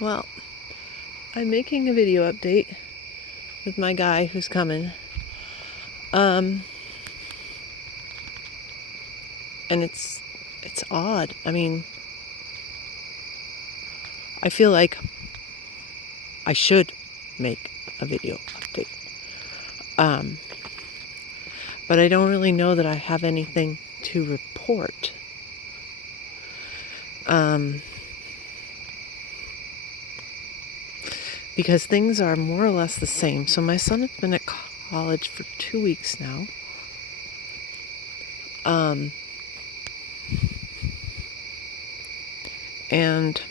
Well, I'm making a video update with my guy who's coming. And it's odd. I mean, I feel like I should make a video update. But I don't really know that I have anything to report. Because things are more or less the same. So my son has been at college for 2 weeks now. And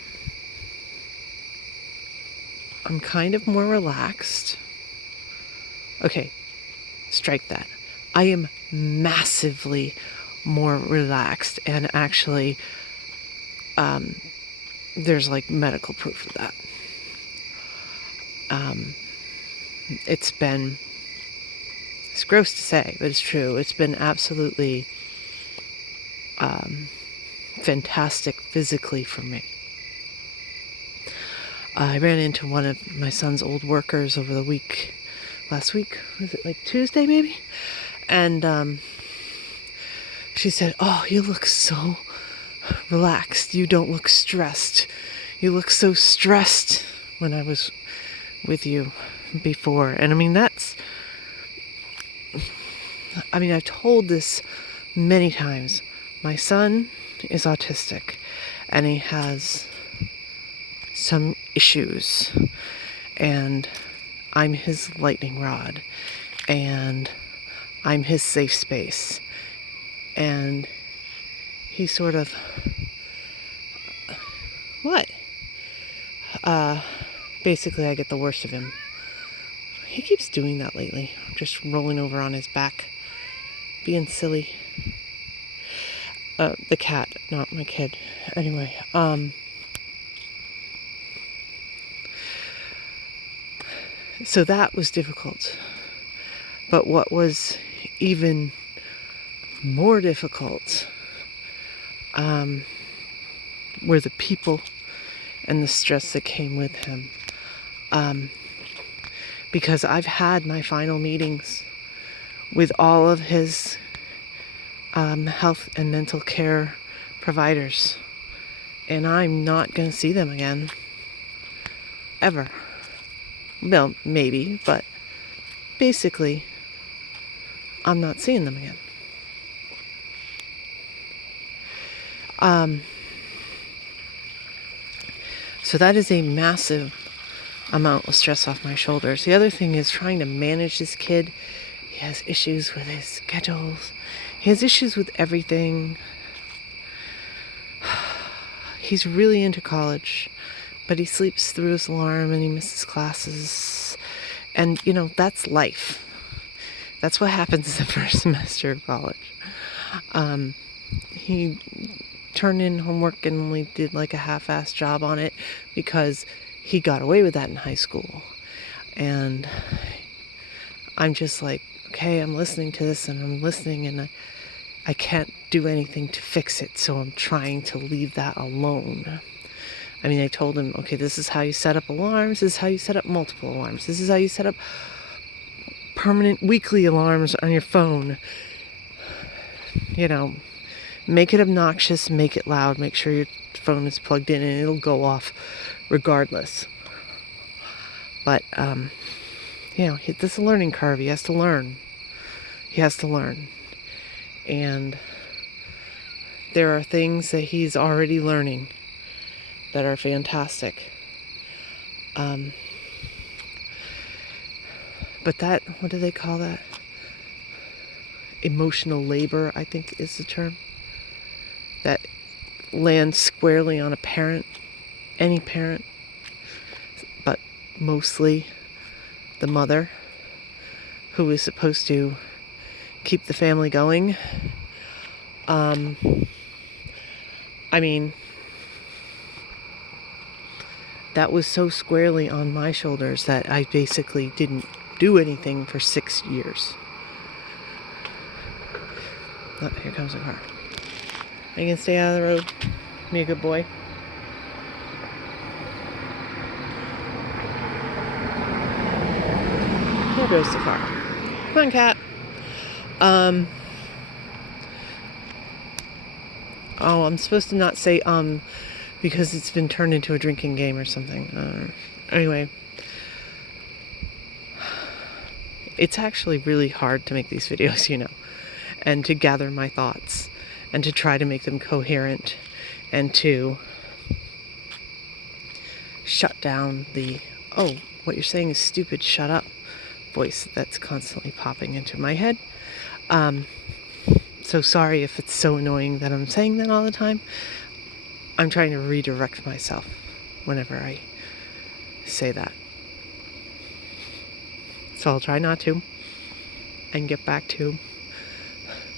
I'm kind of more relaxed. Okay, strike that. I am massively more relaxed, and actually, there's like medical proof of that. It's gross to say, but it's true. It's been absolutely fantastic physically for me. I ran into one of my son's old workers over the week, last week, was it like Tuesday maybe? And she said, "Oh, you look so relaxed. You don't look stressed. You look so stressed when I was with you before." And I've told this many times. My son is autistic and he has some issues, and I'm his lightning rod, and I'm his safe space, and he sort of basically I get the worst of him. He keeps doing that lately, just rolling over on his back, being silly. The cat, not my kid. Anyway, so that was difficult. But what was even more difficult were the people and the stress that came with him. Because I've had my final meetings with all of his health and mental care providers, and I'm not going to see them again. Ever. Well, maybe, but basically, I'm not seeing them again. So that is a massive amount of stress off my shoulders. The other thing is trying to manage this kid. He has issues with his schedules. He has issues with everything. He's really into college, but he sleeps through his alarm and he misses classes. And, that's life. That's what happens in the first semester of college. He turned in homework and only did like a half-assed job on it because he got away with that in high school. And I'm just like, okay, I'm listening to this and I'm listening, and I can't do anything to fix it, so I'm trying to leave that alone. I told him, okay, this is how you set up alarms, this is how you set up multiple alarms, this is how you set up permanent weekly alarms on your phone. Make it obnoxious, make it loud, make sure your phone is plugged in and it'll go off regardless. But, this is a learning curve. He has to learn. And there are things that he's already learning that are fantastic. But that, what do they call that? Emotional labor, I think is the term. That lands squarely on a parent, any parent, but mostly the mother, who is supposed to keep the family going. That was so squarely on my shoulders that I basically didn't do anything for 6 years. Oh, here comes a car. Are you gonna stay out of the road? Be a good boy. There goes the car. Come on, cat. Oh, I'm supposed to not say because it's been turned into a drinking game or something. Anyway, it's actually really hard to make these videos, and to gather my thoughts and to try to make them coherent and to shut down the, oh, what you're saying is stupid, shut up voice that's constantly popping into my head. So sorry if it's so annoying that I'm saying that all the time. I'm trying to redirect myself whenever I say that. So I'll try not to and get back to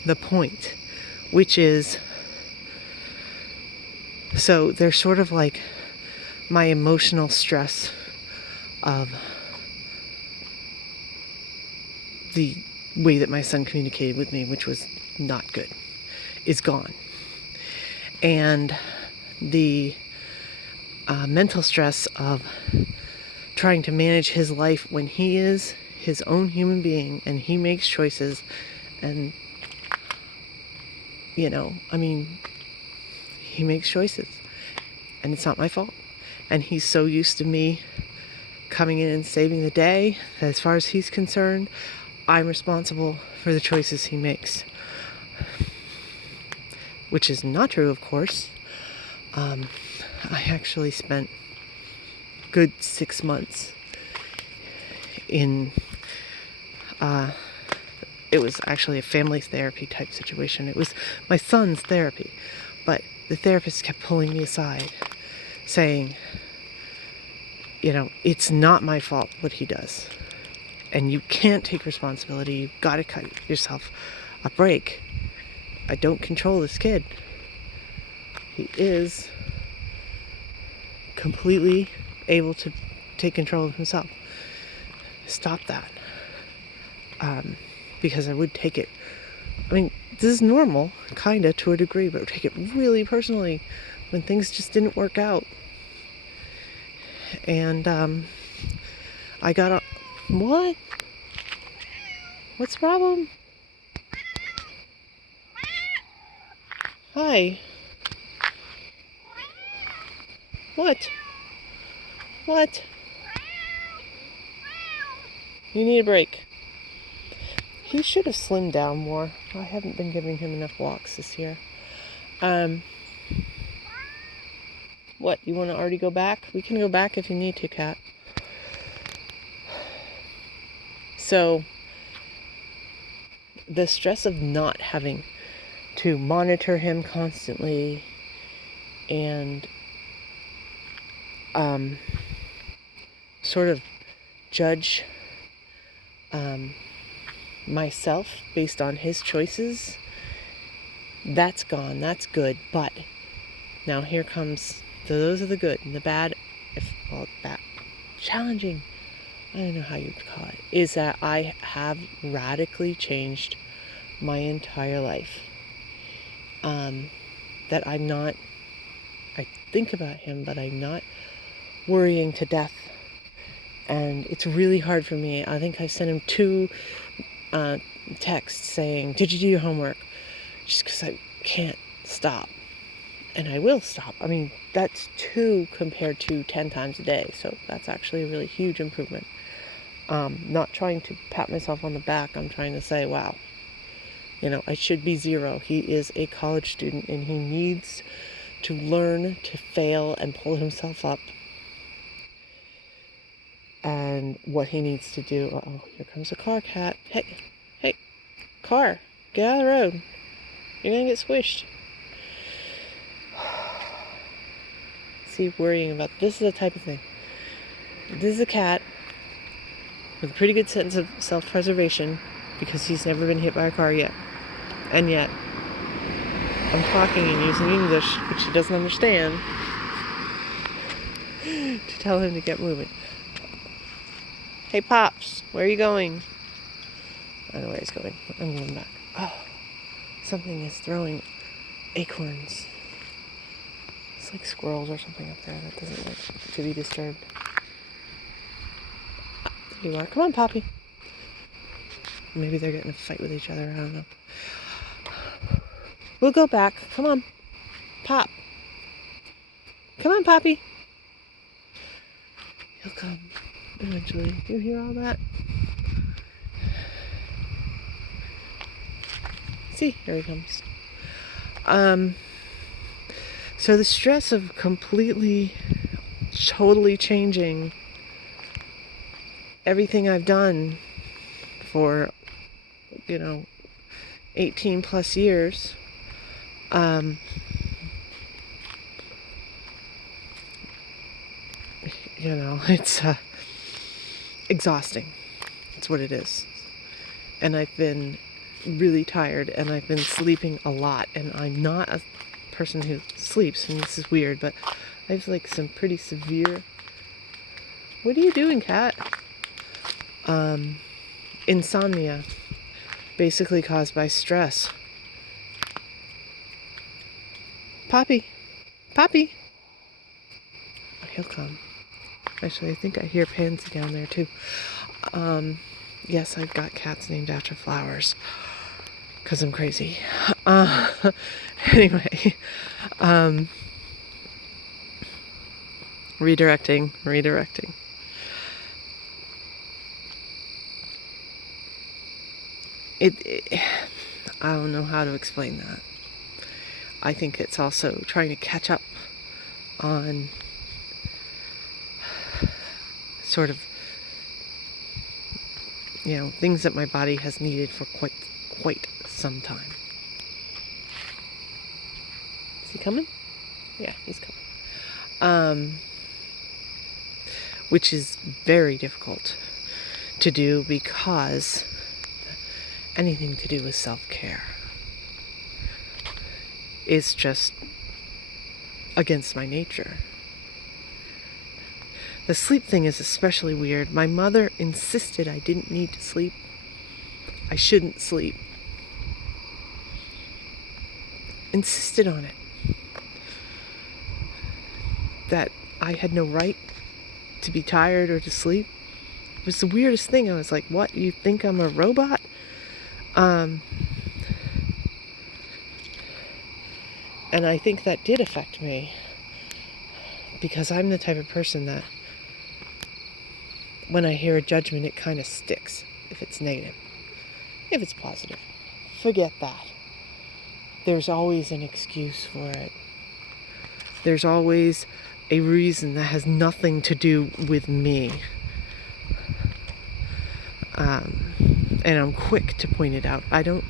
the point, which is, so they're sort of like my emotional stress of the way that my son communicated with me, which was not good, is gone. And the mental stress of trying to manage his life when he is his own human being and he makes choices and, he makes choices and it's not my fault. And he's so used to me coming in and saving the day that as far as he's concerned, I'm responsible for the choices he makes. Which is not true, of course. I actually spent a good 6 months in, it was actually a family therapy type situation. It was my son's therapy, but the therapist kept pulling me aside saying, it's not my fault what he does. And you can't take responsibility. You've got to cut yourself a break. I don't control this kid. He is completely able to take control of himself. Stop that. Because I would take it. This is normal, kinda, to a degree, but I would take it really personally when things just didn't work out. And I got a... What? What's the problem? Hi. What? What? You need a break. He should have slimmed down more. I haven't been giving him enough walks this year. What, you want to already go back? We can go back if you need to, Kat. So, the stress of not having to monitor him constantly and sort of judge myself based on his choices, that's gone, that's good. But now here comes, those are the good, and the bad, bad, challenging, I don't know how you'd call it, is that I have radically changed my entire life. That I'm not, I think about him, but I'm not worrying to death. And it's really hard for me. I think I sent him 2 texts saying, did you do your homework? Just because I can't stop. And I will stop. That's 2 compared to 10 times a day. So that's actually a really huge improvement. Not trying to pat myself on the back. I'm trying to say, wow, I should be 0. He is a college student and he needs to learn to fail and pull himself up. And what he needs to do. Uh-oh, here comes a car, Cat. Hey, car, get out of the road. You're gonna get squished. See, worrying about this is the type of thing. This is a cat with a pretty good sense of self-preservation because he's never been hit by a car yet. And yet, I'm talking and using English, which he doesn't understand, to tell him to get moving. Hey, Pops, where are you going? I don't know where he's going. I'm going back. Oh, something is throwing acorns. It's like squirrels or something up there that doesn't like to be disturbed. There you are. Come on, Poppy. Maybe they're getting in a fight with each other. I don't know. We'll go back. Come on. Pop. Come on, Poppy. He'll come eventually. You hear all that? See, here he comes. So the stress of completely, totally changing everything I've done for, 18 plus years, it's exhausting. That's what it is. And I've been really tired, and I've been sleeping a lot, and I'm not a person who sleeps, and this is weird, but I have like some pretty severe... What are you doing, cat? Insomnia, basically caused by stress. Poppy. Poppy. Oh, he'll come. Actually, I think I hear Pansy down there too. Yes, I've got cats named after flowers. Because I'm crazy. Anyway. Redirecting. I don't know how to explain that. I think it's also trying to catch up on sort of, things that my body has needed for quite some time. Is he coming? Yeah, he's coming. Which is very difficult to do because anything to do with self-care is just against my nature. The sleep thing is especially weird. My mother insisted I didn't need to sleep. I shouldn't sleep. Insisted on it. That I had no right to be tired or to sleep. It was the weirdest thing. I was like, what? You think I'm a robot? And I think that did affect me. Because I'm the type of person that when I hear a judgment, it kind of sticks if it's negative. If it's positive, forget that. There's always an excuse for it. There's always a reason that has nothing to do with me. And I'm quick to point it out. I don't,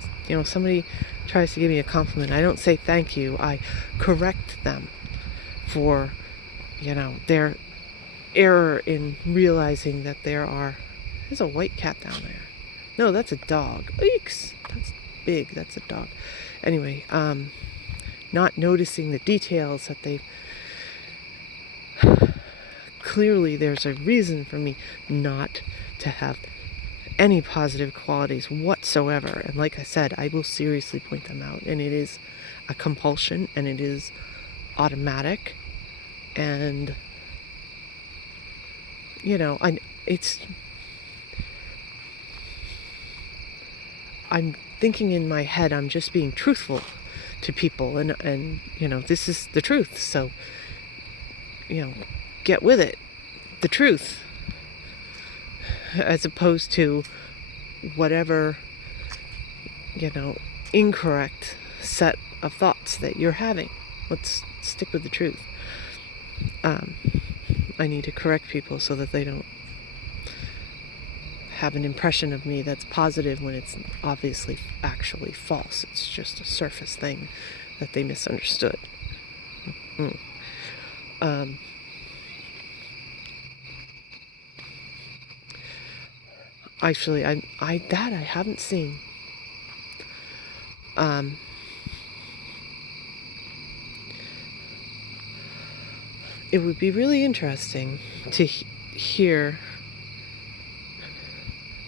somebody tries to give me a compliment. I don't say thank you. I correct them for, their error in realizing that there's a white cat down there. No, that's a dog. Eeks! That's big. That's a dog. Anyway, not noticing the details that they... Clearly, there's a reason for me not to have any positive qualities whatsoever. And like I said, I will seriously point them out. And it is a compulsion, and it is automatic. And, I'm thinking in my head, I'm just being truthful to people, and this is the truth, so, get with it, the truth, as opposed to whatever, incorrect set of thoughts that you're having. Let's stick with the truth. I need to correct people so that they don't have an impression of me that's positive when it's obviously actually false. It's just a surface thing that they misunderstood. Actually, I haven't seen. It would be really interesting to hear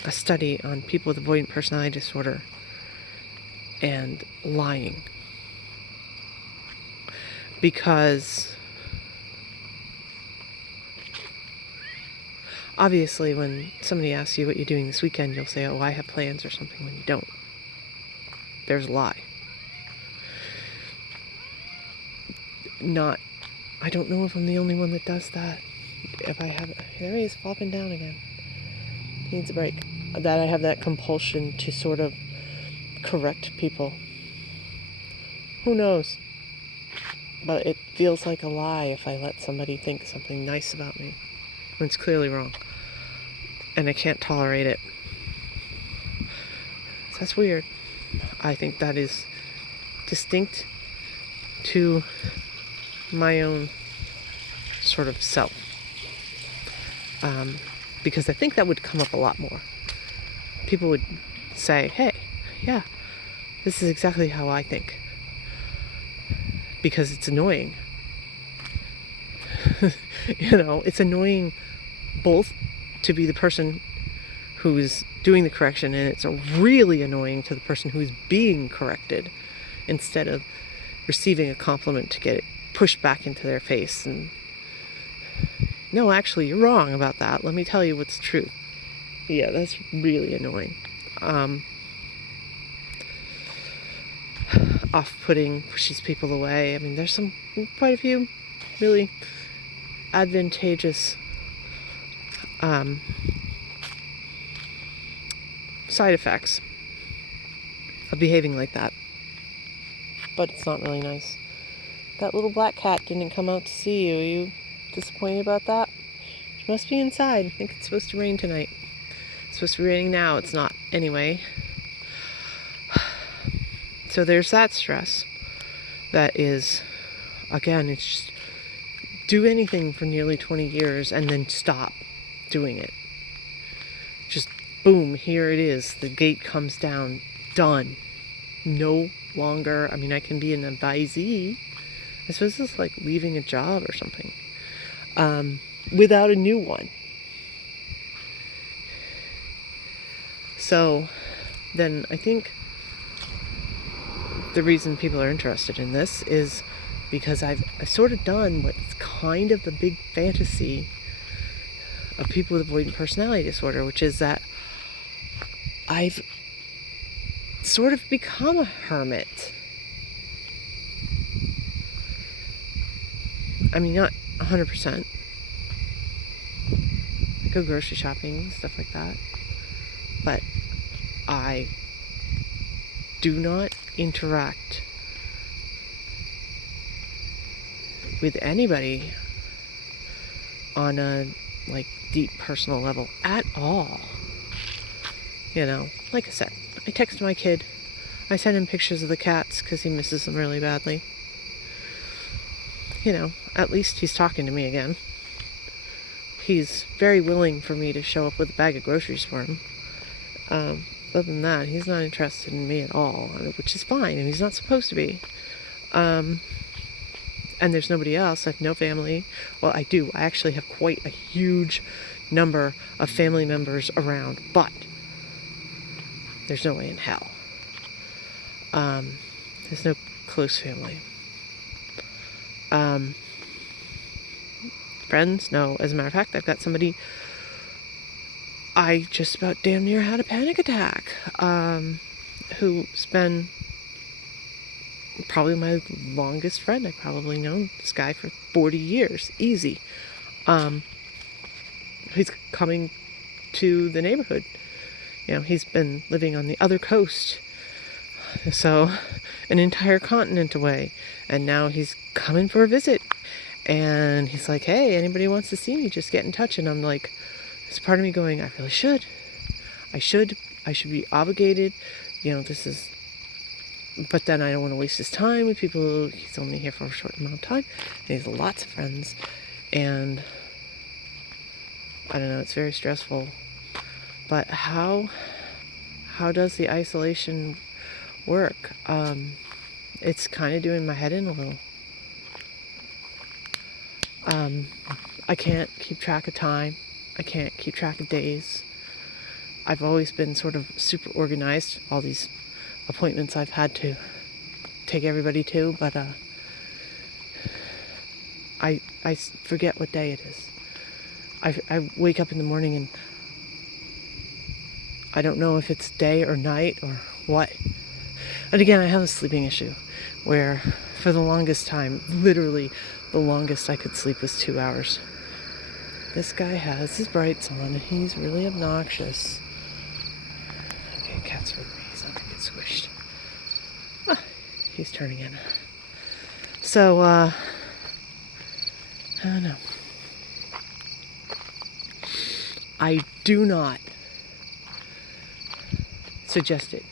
a study on people with avoidant personality disorder and lying. Because Obviously, when somebody asks you what you're doing this weekend, you'll say, oh, I have plans or something, when you don't. There's a lie. I don't know if I'm the only one that does that. There he is, flopping down again. He needs a break. That I have that compulsion to sort of correct people. Who knows? But it feels like a lie if I let somebody think something nice about me when it's clearly wrong. And I can't tolerate it. So that's weird. I think that is distinct to my own sort of self. Because I think that would come up a lot more. People would say, hey, yeah, this is exactly how I think. Because it's annoying. It's annoying both to be the person who's doing the correction, and it's really annoying to the person who's being corrected instead of receiving a compliment to get it pushed back into their face. And no, actually, you're wrong about that. Let me tell you what's true. Yeah, that's really annoying. Off-putting, pushes people away. I mean, there's quite a few really advantageous side effects of behaving like that. But it's not really nice. That little black cat didn't come out to see you. Are you disappointed about that? She must be inside. I think it's supposed to rain tonight. It's supposed to be raining now. It's not anyway. So there's that stress. That is, again, it's just do anything for nearly 20 years and then stop doing it. Just boom, here it is. The gate comes down. Done. No longer. I mean, I can be an advisee. I suppose it's like leaving a job or something. Without a new one. So then I think the reason people are interested in this is because I've sort of done what's kind of the big fantasy of people with avoidant personality disorder, which is that I've sort of become a hermit. I mean, not 100%. I go grocery shopping, stuff like that. But I do not interact with anybody on a deep personal level at all. Like I said, I text my kid. I send him pictures of the cats because he misses them really badly. At least he's talking to me again. He's very willing for me to show up with a bag of groceries for him. Other than that, he's not interested in me at all, which is fine, and he's not supposed to be. And there's nobody else. I have no family. Well, I do. I actually have quite a huge number of family members around, but there's no way in hell. There's no close family. Friends? No. As a matter of fact, I've got somebody I just about damn near had a panic attack, who's been probably my longest friend. I've probably known this guy for 40 years. Easy. He's coming to the neighborhood. He's been living on the other coast. So, an entire continent away. And now he's coming for a visit. And he's like, hey, anybody wants to see me, just get in touch. And I'm like, there's part of me going, I really should. I should be obligated. This is... But then I don't want to waste his time with people. He's only here for a short amount of time. And he has lots of friends. And I don't know, it's very stressful. But how does the isolation work? It's kind of doing my head in a little. I can't keep track of time. I can't keep track of days. I've always been sort of super organized. All these appointments I've had to take everybody to, but I forget what day it is. I wake up in the morning and I don't know if it's day or night or what. And again, I have a sleeping issue where for the longest time, literally the longest I could sleep was 2 hours. This guy has his brights on and he's really obnoxious. Okay, cat's with me. He's not gonna get squished. Ah, he's turning in. So, I don't know. I do not suggest it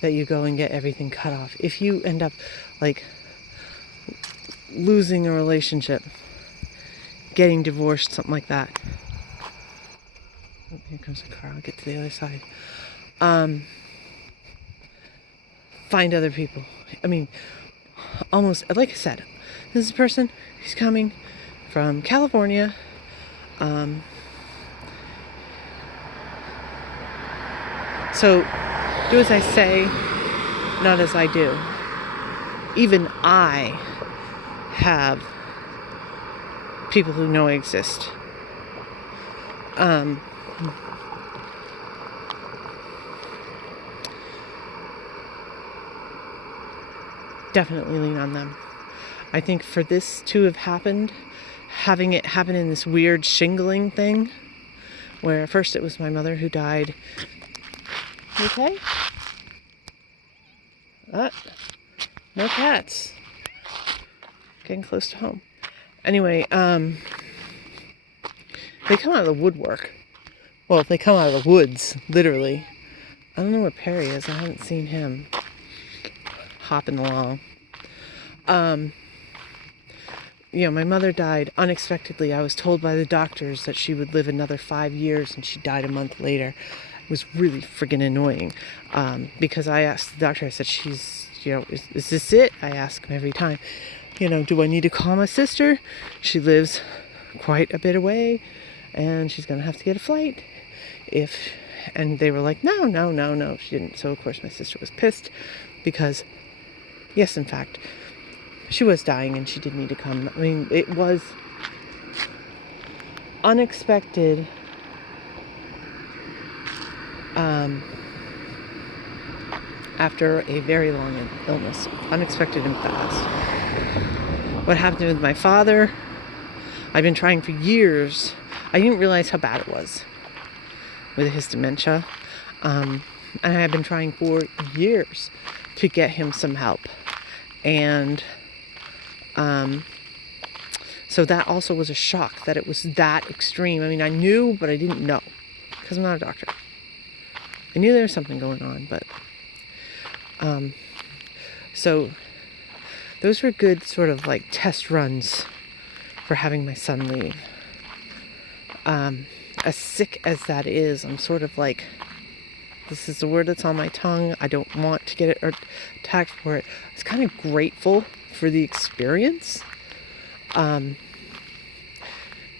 that you go and get everything cut off. If you end up like losing a relationship, getting divorced, something like that. Oh, here comes a car. I'll get to the other side. Find other people. I mean, almost like I said, this is a person who's coming from California. So do as I say, not as I do. Even I have people who know I exist. Definitely lean on them. I think for this to have happened, having it happen in this weird shingling thing, where first it was my mother who died. You okay? No cats. Getting close to home. Anyway, they come out of the woodwork. Well, they come out of the woods, literally. I don't know where Perry is. I haven't seen him hopping along. My mother died unexpectedly. I was told by the doctors that she would live another 5 years, and she died a month later. It was really friggin' annoying, because I asked the doctor, I said, is this it? I ask him every time, do I need to call my sister? She lives quite a bit away, and she's going to have to get a flight. And they were like, no, she didn't. So, of course, my sister was pissed because, yes, in fact, she was dying and she did need to come. I mean, it was unexpected. After a very long illness, unexpected and fast. What happened with my father, I've been trying for years. I didn't realize how bad it was with his dementia. And I have been trying for years to get him some help. And so that also was a shock that it was that extreme. I mean, I knew, but I didn't know because I'm not a doctor. I knew there was something going on, but so those were good sort of like test runs for having my son leave. As sick as that is, I'm sort of like, this is the word that's on my tongue. I don't want to get it or attacked for it. I was kind of grateful for the experience.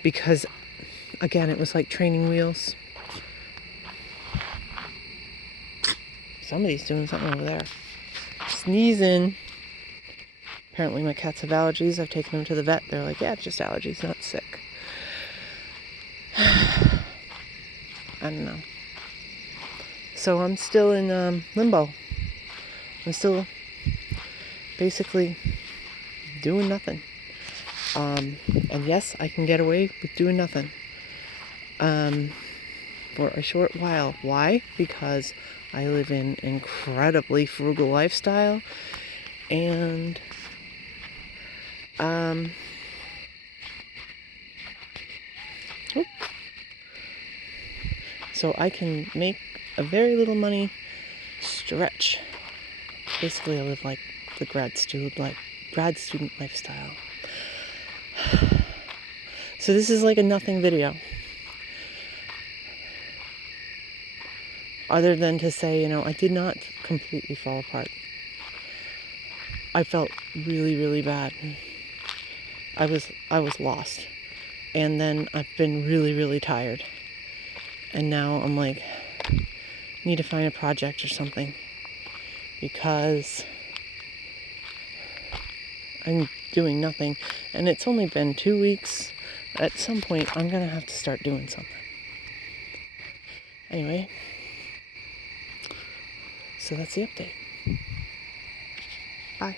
Because again, it was like training wheels. Somebody's doing something over there. Sneezing. Apparently my cats have allergies. I've taken them to the vet. They're like, yeah, it's just allergies, not sick. I don't know. So I'm still in limbo. I'm still basically doing nothing. And yes, I can get away with doing nothing. For a short while. Why? Because I live in an incredibly frugal lifestyle, and so I can make a very little money stretch. Basically, I live like the grad student lifestyle. So this is like a nothing video. Other than to say, I did not completely fall apart. I felt really, really bad. I was lost. And then I've been really, really tired. And now I'm like, need to find a project or something. Because I'm doing nothing. And it's only been 2 weeks At some point, I'm going to have to start doing something. Anyway, so that's the update. Bye.